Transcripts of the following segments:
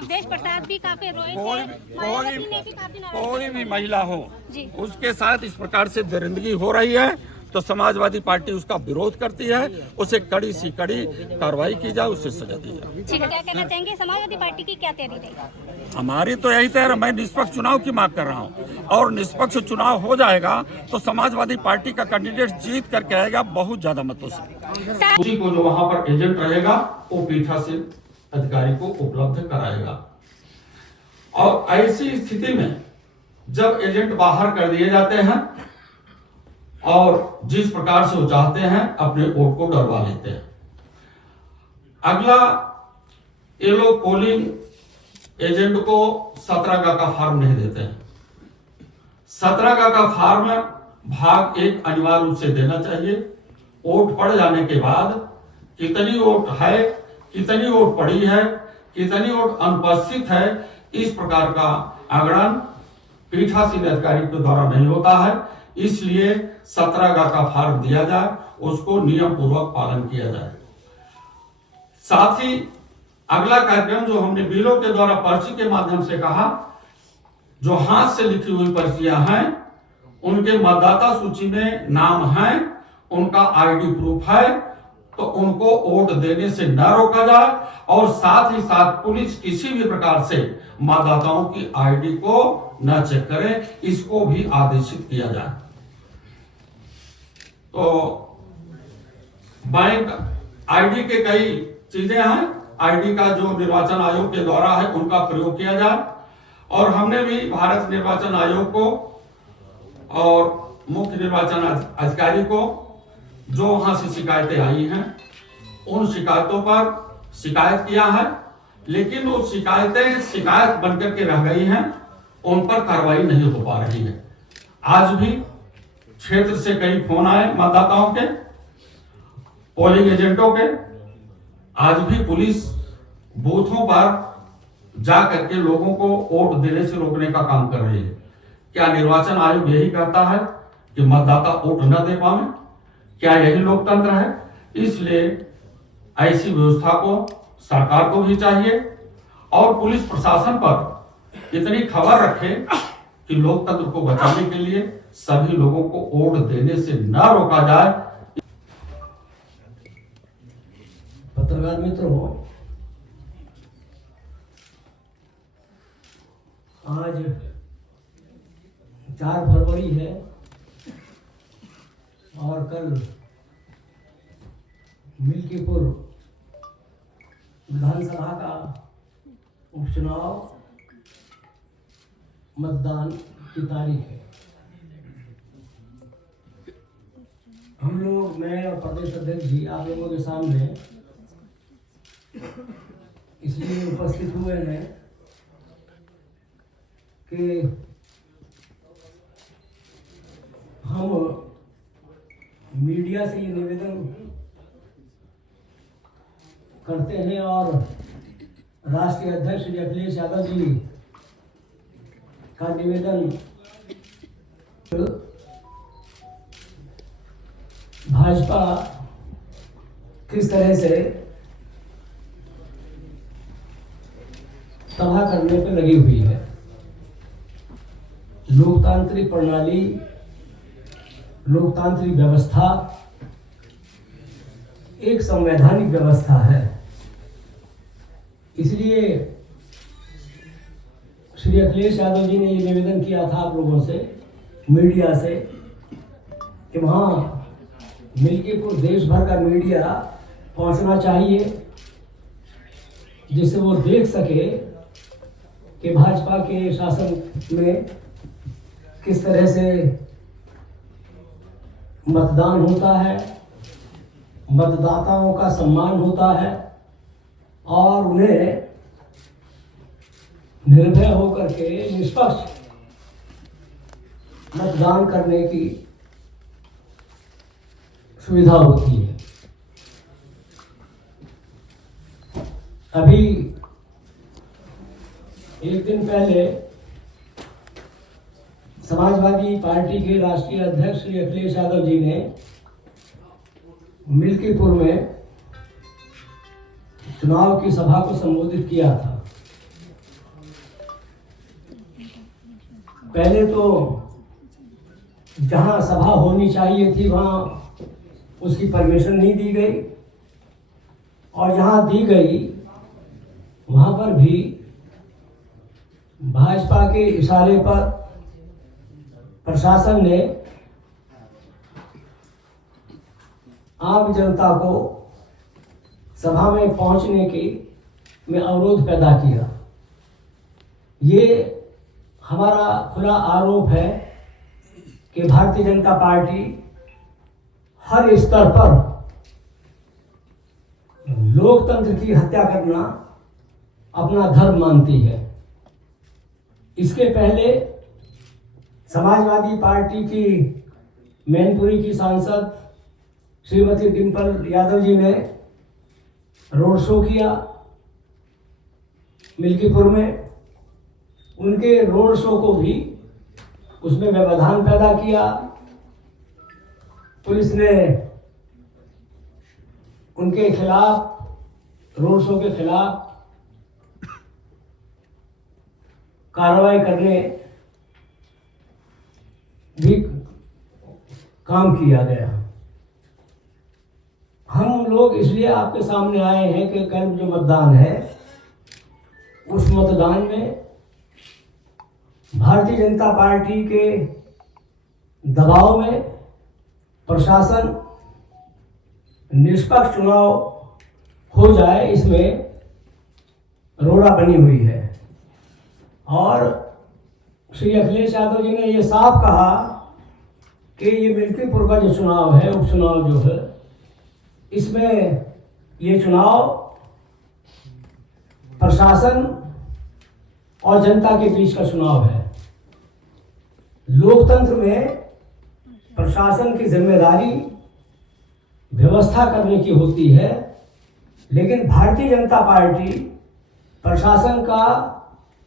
अवधेश प्रसाद भी काफी रोए कोई भी महिला हो उसके साथ इस प्रकार से दरिंदगी हो रही है तो समाजवादी पार्टी उसका विरोध करती है, उसे कड़ी सी कड़ी कार्रवाई की जाए, उससे सजा दी जाए। ठीक है, क्या कहना चाहेंगे? समाजवादी पार्टी की क्या तैयारी रहेगी? हमारी तो यही तैयारी, मैं निष्पक्ष चुनाव की मांग कर रहा हूँ और निष्पक्ष चुनाव हो जाएगा तो समाजवादी पार्टी का कैंडिडेट जीत करके आएगा बहुत ज्यादा मतों से। उसी को जो वहाँ पर एजेंट रहेगा वो पीठासीन अधिकारी को उपलब्ध कराएगा। और ऐसी स्थिति में जब एजेंट बाहर कर दिए जाते हैं और जिस प्रकार से वो चाहते हैं अपने वोट को डरवा लेते हैं। अगला, ये लोग पोलिंग एजेंट को 17 का फॉर्म नहीं देते हैं। 17 का फॉर्म भाग 1 अनिवार्य रूप से देना चाहिए। वोट पड़ जाने के बाद कितनी वोट है, कितनी वोट पड़ी है, कितनी वोट अनुपस्थित है, इस प्रकार का आंकड़न पीठासीन अधिकारी के द्वारा नहीं होता है। इसलिए 17 का फॉर्म दिया जाए, उसको नियम पूर्वक पालन किया जाए। साथ ही अगला कार्यक्रम जो हमने बीएलओ के द्वारा पर्ची के माध्यम से कहा, जो हाथ से लिखी हुई पर्चियां हैं उनके मतदाता सूची में नाम है, उनका आईडी प्रूफ है, तो उनको वोट देने से न रोका जाए और साथ ही साथ पुलिस किसी भी प्रकार से मतदाताओं की आईडी को न चेक करे, इसको भी आदेशित किया जाए। तो बैंक आईडी के कई चीजें हैं, आईडी का जो निर्वाचन आयोग के द्वारा है उनका प्रयोग किया जाए। और हमने भी भारत निर्वाचन आयोग को और मुख्य निर्वाचन अधिकारी को जो वहां से शिकायतें आई हैं उन शिकायतों पर शिकायत किया है, लेकिन वो शिकायतें शिकायत बनकर के रह गई हैं, उन पर कार्रवाई नहीं हो पा रही है। आज भी क्षेत्र से कई फोन आए मतदाताओं के, पोलिंग एजेंटों के, आज भी पुलिस बूथों पर जा करके लोगों को वोट देने से रोकने का काम कर रही है। क्या निर्वाचन आयोग यही कहता है कि मतदाता वोट न दे पावे? क्या यही लोकतंत्र है? इसलिए ऐसी व्यवस्था को सरकार को भी चाहिए और पुलिस प्रशासन पर इतनी खबर रखे कि लोकतंत्र को बचाने के लिए सभी लोगों को वोट देने से न रोका जाए। पत्रकार मित्रों, आज 4 फरवरी है और कल मिल्कीपुर विधानसभा का उपचुनाव मतदान की तारीख है। हम लोग, मैं और प्रदेश अध्यक्ष जी आप लोगों के सामने इसलिए उपस्थित हुए हैं कि हम मीडिया से ये निवेदन करते हैं और राष्ट्रीय अध्यक्ष श्री अखिलेश यादव जी का निवेदन भाजपा किस तरह से तबाह करने पर लगी हुई है। लोकतांत्रिक प्रणाली, लोकतांत्रिक व्यवस्था एक संवैधानिक व्यवस्था है। इसलिए श्री अखिलेश यादव जी ने ये निवेदन किया था आप लोगों से, मीडिया से, कि वहाँ मिल्कीपुर देश भर का मीडिया पहुंचना चाहिए, जिससे वो देख सके कि भाजपा के शासन में किस तरह से मतदान होता है, मतदाताओं का सम्मान होता है और उन्हें निर्भय होकर के निष्पक्ष मतदान करने की सुविधा होती है। अभी एक दिन पहले समाजवादी पार्टी के राष्ट्रीय अध्यक्ष श्री अखिलेश यादव जी ने मिल्कीपुर में चुनाव की सभा को संबोधित किया था पहले तो जहां सभा होनी चाहिए थी वहां उसकी परमिशन नहीं दी गई, और जहां दी गई वहां पर भी भाजपा के इशारे पर प्रशासन ने आम जनता को सभा में पहुंचने की में अवरोध पैदा किया। ये हमारा खुला आरोप है कि भारतीय जनता पार्टी हर स्तर पर लोकतंत्र की हत्या करना अपना धर्म मानती है। इसके पहले समाजवादी पार्टी की मैनपुरी की सांसद श्रीमती डिम्पल यादव जी ने रोड शो किया मिल्कीपुर में। उनके रोड शो को भी उसमें व्यवधान पैदा किया। पुलिस ने उनके खिलाफ, रोड शो के खिलाफ कार्रवाई करने भी काम किया गया। हम लोग इसलिए आपके सामने आए हैं कि कल जो मतदान है उस मतदान में भारतीय जनता पार्टी के दबाव में प्रशासन निष्पक्ष चुनाव हो जाए, इसमें रोड़ा बनी हुई है। और श्री अखिलेश यादव जी ने ये साफ कहा कि ये मिल्कीपुर का जो चुनाव है, उपचुनाव जो है, इसमें ये चुनाव प्रशासन और जनता के बीच का चुनाव है। लोकतंत्र में प्रशासन की जिम्मेदारी व्यवस्था करने की होती है, लेकिन भारतीय जनता पार्टी प्रशासन का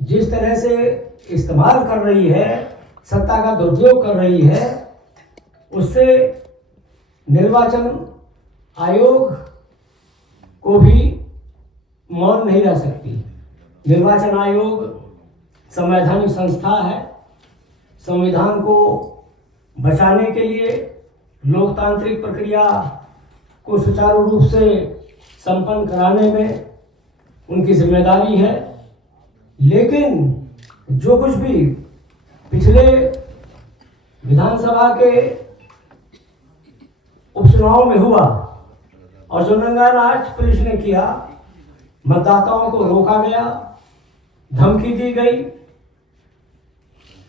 जिस तरह से इस्तेमाल कर रही है, सत्ता का दुरुपयोग कर रही है, उससे निर्वाचन आयोग को भी मौन नहीं रह सकती। निर्वाचन आयोग संवैधानिक संस्था है। संविधान को बचाने के लिए, लोकतांत्रिक प्रक्रिया को सुचारू रूप से संपन्न कराने में उनकी जिम्मेदारी है। लेकिन जो कुछ भी पिछले विधानसभा के उपचुनाव में हुआ और जो रंगानाच पुलिस ने किया, मतदाताओं को रोका गया, धमकी दी गई,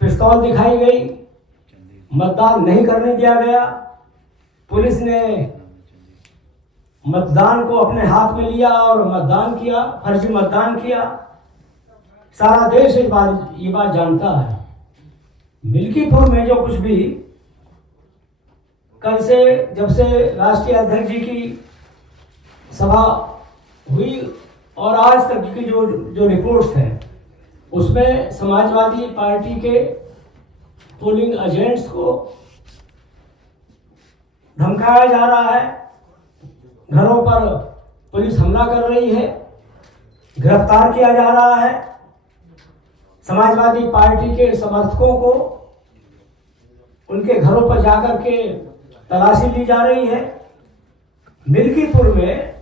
पिस्तौल दिखाई गई, मतदान नहीं करने दिया गया, पुलिस ने मतदान को अपने हाथ में लिया और मतदान किया, फर्जी मतदान किया। सारा देश ये बात जानता है। मिल्कीपुर में जो कुछ भी कल से, जब से राष्ट्रीय अध्यक्ष जी की सभा हुई और आज तक की जो रिपोर्ट्स हैं, उसमें समाजवादी पार्टी के पोलिंग एजेंट्स को धमकाया जा रहा है, घरों पर पुलिस हमला कर रही है, गिरफ्तार किया जा रहा है। समाजवादी पार्टी के समर्थकों को उनके घरों पर जाकर के तलाशी ली जा रही है। मिल्कीपुर में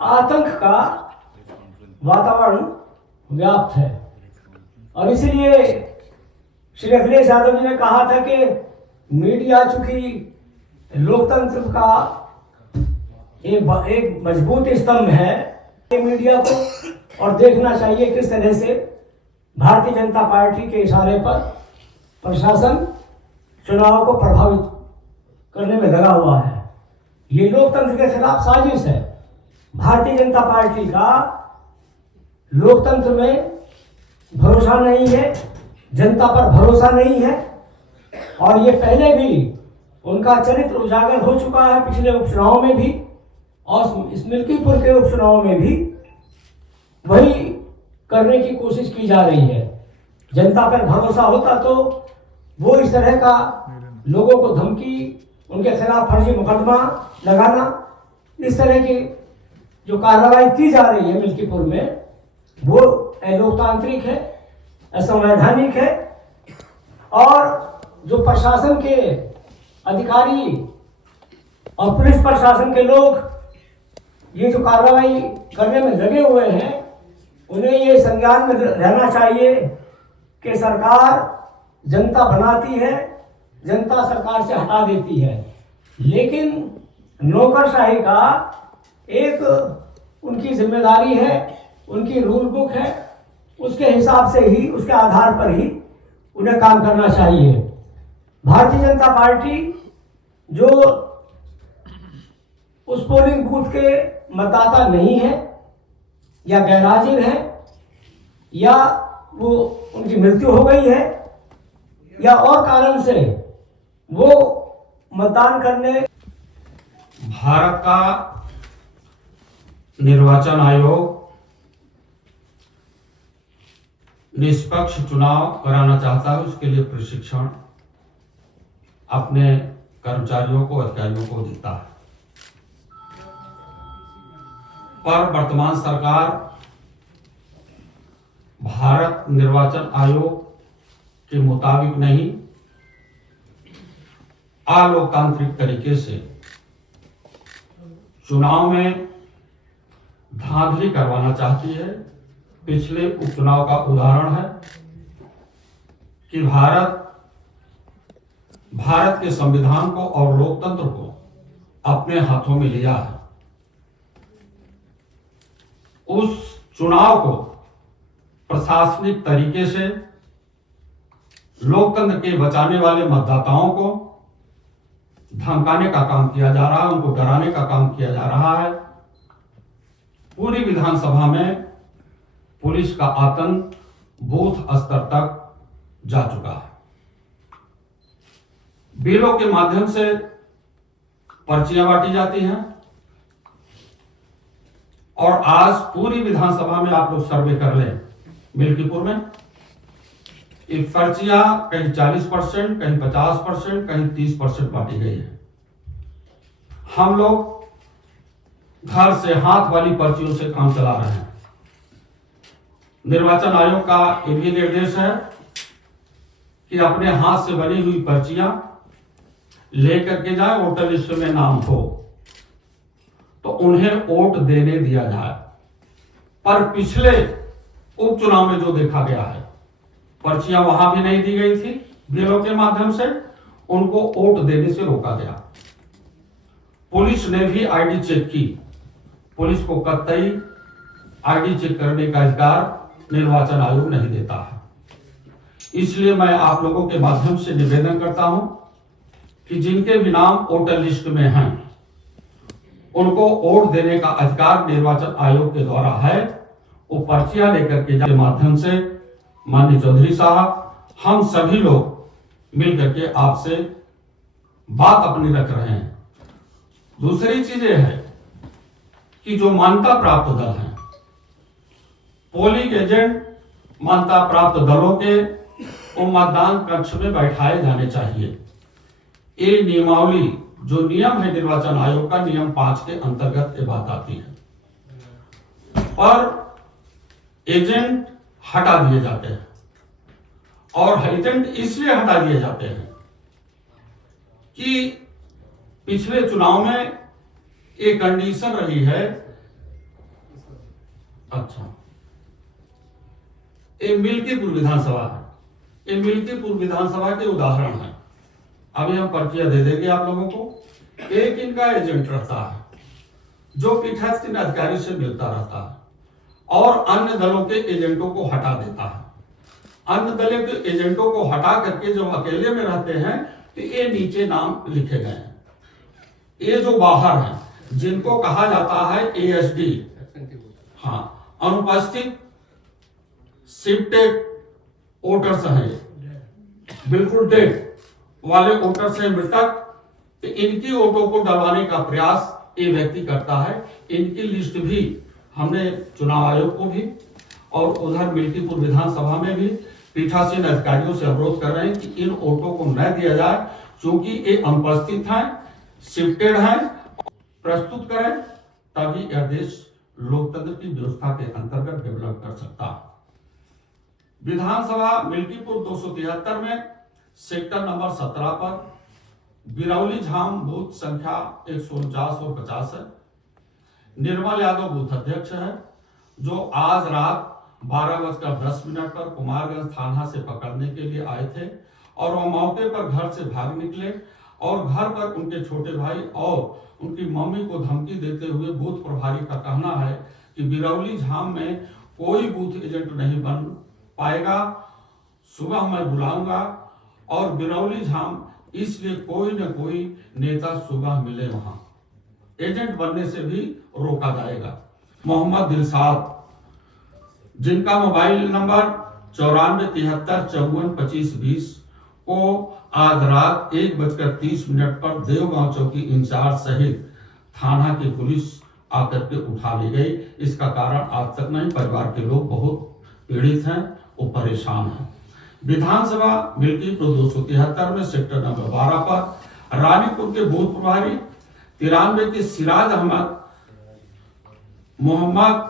आतंक का वातावरण व्याप्त है और इसलिए श्री अखिलेश यादव जी ने कहा था कि मीडिया चूंकि लोकतंत्र का एक मजबूत स्तंभ है, मीडिया को और देखना चाहिए किस तरह से भारतीय जनता पार्टी के इशारे पर प्रशासन चुनाव को प्रभावित करने में लगा हुआ है। ये लोकतंत्र के खिलाफ साजिश है। भारतीय जनता पार्टी का लोकतंत्र में भरोसा नहीं है, जनता पर भरोसा नहीं है और ये पहले भी उनका चरित्र उजागर हो चुका है, पिछले उपचुनाव में भी और इस मिल्कीपुर के उपचुनाव में भी वही करने की कोशिश की जा रही है। जनता पर भरोसा होता तो वो इस तरह का लोगों को धमकी, उनके खिलाफ फर्जी मुकदमा लगाना, इस तरह की जो कार्रवाई की जा रही है मिल्कीपुर में, वो अलोकतांत्रिक है, असंवैधानिक है और जो प्रशासन के अधिकारी और पुलिस प्रशासन के लोग ये जो कार्रवाई करने में लगे हुए हैं, उन्हें ये संज्ञान में रहना चाहिए कि सरकार जनता बनाती है, जनता सरकार से हटा देती है, लेकिन नौकरशाही का एक उनकी जिम्मेदारी है, उनकी रूल बुक है, उसके हिसाब से ही, उसके आधार पर ही उन्हें काम करना चाहिए। भारतीय जनता पार्टी जो उस पोलिंग बूथ के मतदाता नहीं है या गैरहाजिर है या वो उनकी मृत्यु हो गई है या और कारण से वो मतदान करने। भारत का निर्वाचन आयोग निष्पक्ष चुनाव कराना चाहता है, उसके लिए प्रशिक्षण अपने कर्मचारियों को, अधिकारियों को देता है। पर वर्तमान सरकार भारत निर्वाचन आयोग के मुताबिक नहीं, अलोकतांत्रिक तरीके से चुनाव में धांधली करवाना चाहती है। पिछले उपचुनाव का उदाहरण है कि भारत के संविधान को और लोकतंत्र को अपने हाथों में लिया है। उस चुनाव को प्रशासनिक तरीके से लोकतंत्र के बचाने वाले मतदाताओं को धमकाने का काम किया जा रहा है, उनको डराने का काम किया जा रहा है। पूरी विधानसभा में पुलिस का आतंक बूथ स्तर तक जा चुका है। बिलों के माध्यम से पर्चियां बांटी जाती हैं और आज पूरी विधानसभा में आप लोग सर्वे कर लें, मिल्कीपुर में ये पर्चियां कहीं 40%, कहीं 50%, कहीं 30% बांटी गई है। हम लोग घर से हाथ वाली पर्चियों से काम चला रहे हैं। निर्वाचन आयोग का ये भी निर्देश है कि अपने हाथ से बनी हुई पर्चियां लेकर के जाए, वोटर लिस्ट में नाम हो तो उन्हें वोट देने दिया जाए। पर पिछले उपचुनाव में जो देखा गया है, पर्चियां वहां भी नहीं दी गई थी, बिलों के माध्यम से उनको वोट देने से रोका गया। पुलिस ने भी आईडी चेक की। पुलिस को कतई आईडी चेक करने का अधिकार निर्वाचन आयोग नहीं देता है। इसलिए मैं आप लोगों के माध्यम से निवेदन करता हूं कि जिनके भी नाम वोटर लिस्ट में हैं, उनको वोट देने का अधिकार निर्वाचन आयोग के द्वारा है। वो पर्चियां लेकर के माध्यम से माननीय चौधरी साहब, हम सभी लोग मिलकर के आपसे बात अपनी रख रहे हैं। दूसरी चीज यह है कि जो मान्यता प्राप्त दल हैं, पोलिंग एजेंट मान्यता प्राप्त दलों के वो मतदान कक्ष में बैठाए जाने चाहिए। ये नियमावली जो नियम है निर्वाचन आयोग का, नियम 5 के अंतर्गत ये बात आती है। पर एजेंट हटा दिए जाते हैं और एजेंट इसलिए हटा दिए जाते हैं कि पिछले चुनाव में एक कंडीशन रही है। अच्छा, ये मिल्कीपुर विधानसभा है, ये मिल्कीपुर विधानसभा के उदाहरण है। अभी हम पर्चियां दे देंगे आप लोगों को। एक इनका एजेंट रहता है जो पीठासीन अधिकारी से मिलता रहता है और अन्य दलों के एजेंटों को हटा देता है। अन्य दलों के एजेंटों को हटा करके जो अकेले में रहते हैं तो ये नीचे नाम लिखे गए हैं। ये जो बाहर हैं, जिनको कहा जाता है एएसडी, हाँ, अनुपस्थित शिफ्टेड वोटर्स हैं, बिल्कुल डेड वाले वोटर्स हैं, मृतक। तो इनकी वोटों को डलवाने का प्रयास ये व्यक्ति करता है। इनकी लिस्ट भी हमने चुनाव आयोग को भी और उधर मिल्कीपुर विधानसभा में भी पीठासीन अधिकारियों से अनुरोध कर रहे हैं कि इन वोटों को न दिया जाए, क्योंकि ये अनुपस्थित हैं, शिफ्टेड हैं। प्रस्तुत करें, तभी यह देश लोकतंत्र की व्यवस्था के अंतर्गत डेवलप कर सकता है। विधानसभा मिल्कीपुर 273 में सेक्टर नंबर 17 पर बिरौली झाम बूथ संख्या 149 और 50 है। निर्मल यादव बूथ अध्यक्ष है, जो आज रात 12:10 पर कुमारगंज थाना से पकड़ने के लिए आए थे और वह मौके पर घर से भाग निकले और घर पर उनके छोटे भाई और उनकी मम्मी को धमकी देते हुए बूथ प्रभारी का कहना है कि बिरौली झाम में कोई बूथ एजेंट नहीं बन पाएगा, सुबह मैं बुलाऊंगा और बिरौली झाम इसलिए कोई न कोई नेता सुबह मिले वहां, एजेंट बनने से भी रोका जाएगा। मोहम्मद दिलसाद, जिनका मोबाइल नंबर 9473542520 को आज रात 1:30 पर देवगांव चौकी इंचार्ज सहित थाना की पुलिस आकर के उठा ली गई। इसका कारण आज तक नहीं, परिवार के लोग बहुत पीड़ित हैं, वो परेशान हैं। विधानसभा मिल्कीपुर 273 में सेक्टर नंबर 12 पर रानीपुर के बूथ प्रभारी 93 के सिराज अहमद मोहम्मद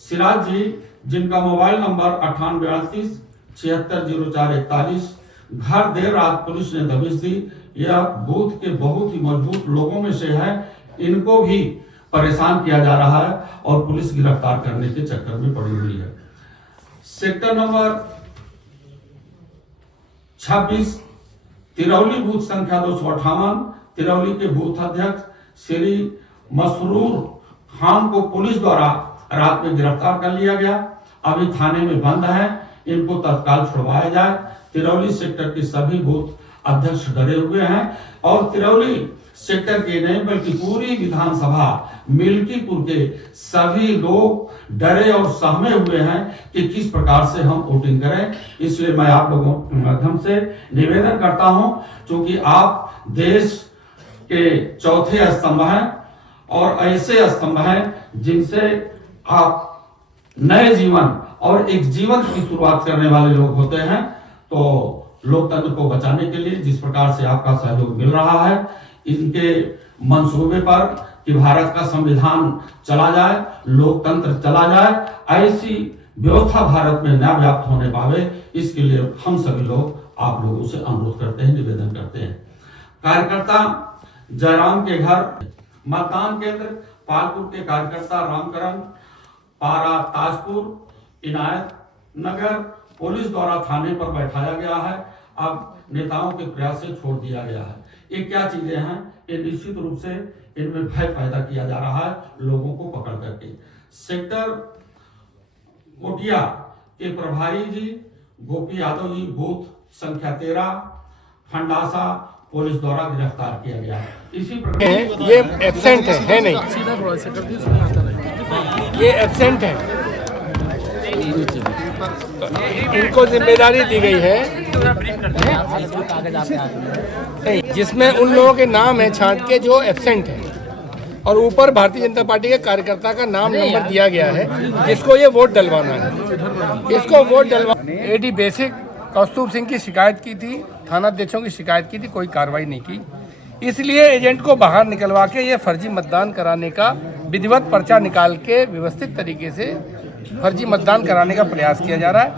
सिराज जी, जिनका मोबाइल नंबर 9838 760441, घर देर रात पुलिस ने दबिश दी। यह बूथ के बहुत ही मजबूत लोगों में से है, इनको भी परेशान किया जा रहा है और पुलिस गिरफ्तार करने के चक्कर में पड़ी हुई है। सेक्टर नंबर 26 तिरौली बूथ संख्या 258, तिरौली के बूथ अध्यक्ष श्री मसरूर खान को पुलिस द्वारा रात में गिरफ्तार कर लिया गया, अभी थाने में बंद है, इनको तत्काल छुड़वाया जाए। तिरौली सेक्टर के सभी बूथ अध्यक्ष डरे हुए हैं और तिरौली सेक्टर के नहीं बल्कि पूरी विधानसभा मिल्कीपुर के सभी लोग डरे और सहमे हुए हैं कि किस प्रकार से हम वोटिंग करें। इसलिए मैं आप लोगों के माध्यम से निवेदन करता हूं, क्योंकि आप देश के चौथे स्तंभ हैं और ऐसे स्तंभ हैं जिनसे आप नए जीवन और एक जीवन की शुरुआत करने वाले लोग होते हैं। तो लोकतंत्र को बचाने के लिए जिस प्रकार से आपका सहयोग मिल रहा है, इनके मंसूबे पर कि भारत का संविधान चला जाए, लोकतंत्र चला जाए, ऐसी व्यवस्था भारत में न व्याप्त होने पावे, इसके लिए हम सभी लोग आप लोगों से अनुरोध करते हैं, निवेदन करते हैं। कार्यकर्ता जयराम के घर मतदान केंद्र पालपुर के कार्यकर्ता रामकरण पारा ताजपुर इनायत नगर पुलिस द्वारा थाने पर बैठाया गया है। अब नेताओं के प्रयास से छोड़ दिया गया है। ये क्या चीजें हैं? ये निश्चित रूप से इनमें भय पैदा किया जा रहा है लोगों को पकड़ करके। सेक्टर कोटिया के प्रभारी जी गोपी यादव जी बूथ संख्या 13 खंडासा पुलिस द्वारा गिरफ्तार किया गया है। इसी प्रकार ये एब्सेंट है नहीं, ये एब्सेंट है, इनको जिम्मेदारी दी गई है जिसमें उन लोगों के नाम है छांट के जो एब्सेंट है और ऊपर भारतीय जनता पार्टी के कार्यकर्ता का नाम नंबर दिया गया है जिसको ये वोट डलवाना है। इसको वोट डलवा एडी बेसिक कौस्तुभ सिंह की शिकायत की थी, थाना अध्यक्षों की शिकायत की थी, कोई कार्रवाई नहीं की, इसलिए एजेंट को बाहर निकलवा के ये फर्जी मतदान कराने का विधिवत पर्चा निकाल के व्यवस्थित तरीके से फर्जी मतदान कराने का प्रयास किया जा रहा है।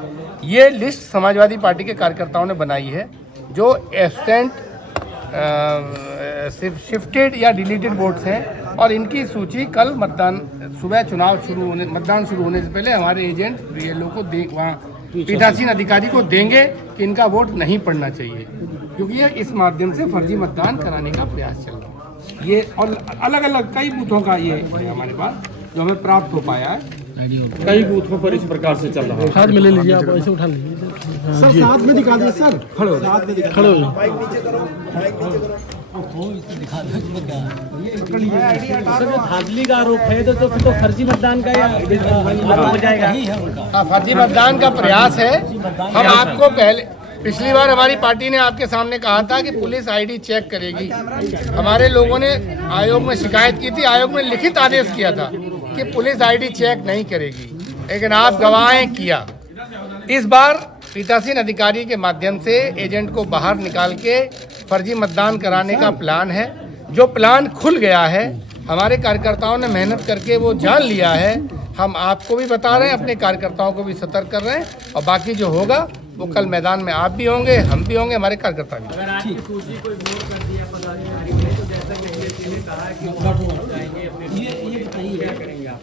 ये लिस्ट समाजवादी पार्टी के कार्यकर्ताओं ने बनाई है जो एब्सेंट शिफ्टेड या डिलीटेड वोट्स हैं और इनकी सूची कल मतदान शुरू होने से पहले हमारे एजेंट बीएलओ को वहाँ पीठासीन अधिकारी को देंगे कि इनका वोट नहीं पड़ना चाहिए, क्योंकि ये इस माध्यम से फर्जी मतदान कराने का प्रयास चल रहा है। ये और अलग अलग कई बूथों का ये हमारे पास जो हमें प्राप्त हो पाया है, कई बूथों पर इस प्रकार से चल रहा है। हाथ में ले लीजिए, आप ऐसे उठा लीजिए सर, साथ में दिखा दीजिए सर, खड़े हो, खड़े हो सर। धांधली का आरोप है तो फिर तो फर्जी मतदान का हो जाएगा। फर्जी मतदान का प्रयास है। हम आपको पहले पिछली बार हमारी पार्टी ने आपके सामने कहा था कि पुलिस आईडी चेक करेगी। हमारे लोगों ने आयोग में शिकायत की थी, आयोग में लिखित आदेश किया था कि पुलिस आईडी चेक नहीं करेगी, लेकिन आप गवाहें किया। इस बार पीठासीन अधिकारी के माध्यम से एजेंट को बाहर निकाल के फर्जी मतदान कराने का प्लान है। जो प्लान खुल गया है, हमारे कार्यकर्ताओं ने मेहनत करके वो जान लिया है। हम आपको भी बता रहे हैं, अपने कार्यकर्ताओं को भी सतर्क कर रहे हैं और बाकी जो होगा वो कल मैदान में आप भी होंगे, हम भी होंगे, हमारे कार्यकर्ता भी। अगर आपकी सूची को इग्नोर कर दिया पदाधिकारी ने, तो जैसा कि अखिलेश ने कहा कि वो जाएंगे अपने, ये बताइए क्या करेंगे आप?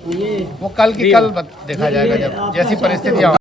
वो कल की कल देखा जाएगा जब जैसी परिस्थितियाँ